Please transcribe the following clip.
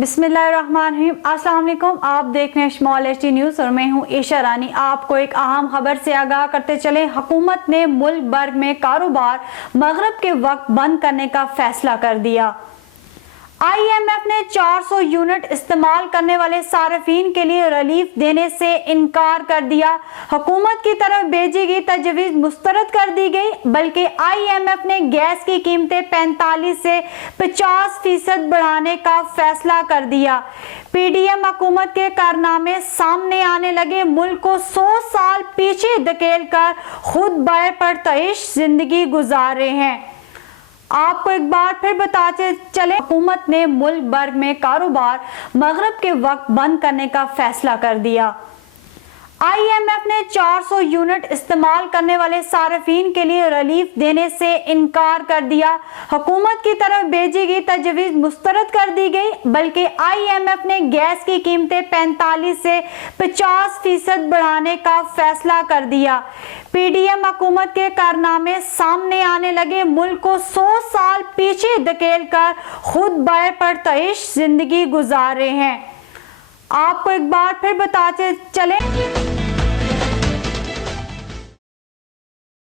बिस्मिल्लाहिर्रहमानिर्रहीम। अस्सलाम वालेकुम। आप देख रहे हैं स्मॉल एचडी न्यूज़ और मैं हूं ईशा रानी। आपको एक अहम खबर से आगाह करते चले। हुकूमत ने मुल्क भर में कारोबार मगरिब के वक्त बंद करने का फैसला कर दिया। IMF ने 400 यूनिट इस्तेमाल करने वाले सार्फिन के लिए रिलीफ देने से इनकार कर दिया। हुकूमत की तरफ भेजी गई तजवीज़ मुस्तरद कर दी गई, बल्कि IMF ने गैस की कीमतें 45 से 50% बढ़ाने का फैसला कर दिया। PDM हुकूमत के कारनामे सामने आने लगे। मुल्क को 100 साल पीछे धकेल कर खुद बरतइश जिंदगी गुजार रहे हैं। आपको एक बार फिर बताते चले, हुकूमत ने मुल्क भर में कारोबार मगरिब के वक्त बंद करने का फैसला कर दिया। IMF ने 400 यूनिट इस्तेमाल करने वाले सार्फिन के लिए रिलीफ देने से इनकार कर दिया। हुकूमत की तरफ भेजी गई तजवीज़ मुस्तरद कर दी गई, बल्कि IMF ने गैस की कीमतें 45 से 50% बढ़ाने का फैसला कर दिया। PDM हुकूमत के कारनामे सामने आने लगे। मुल्क को 100 साल पीछे धकेल कर खुद बरतइश जिंदगी गुजार रहे हैं। आपको एक बार फिर बताते चले।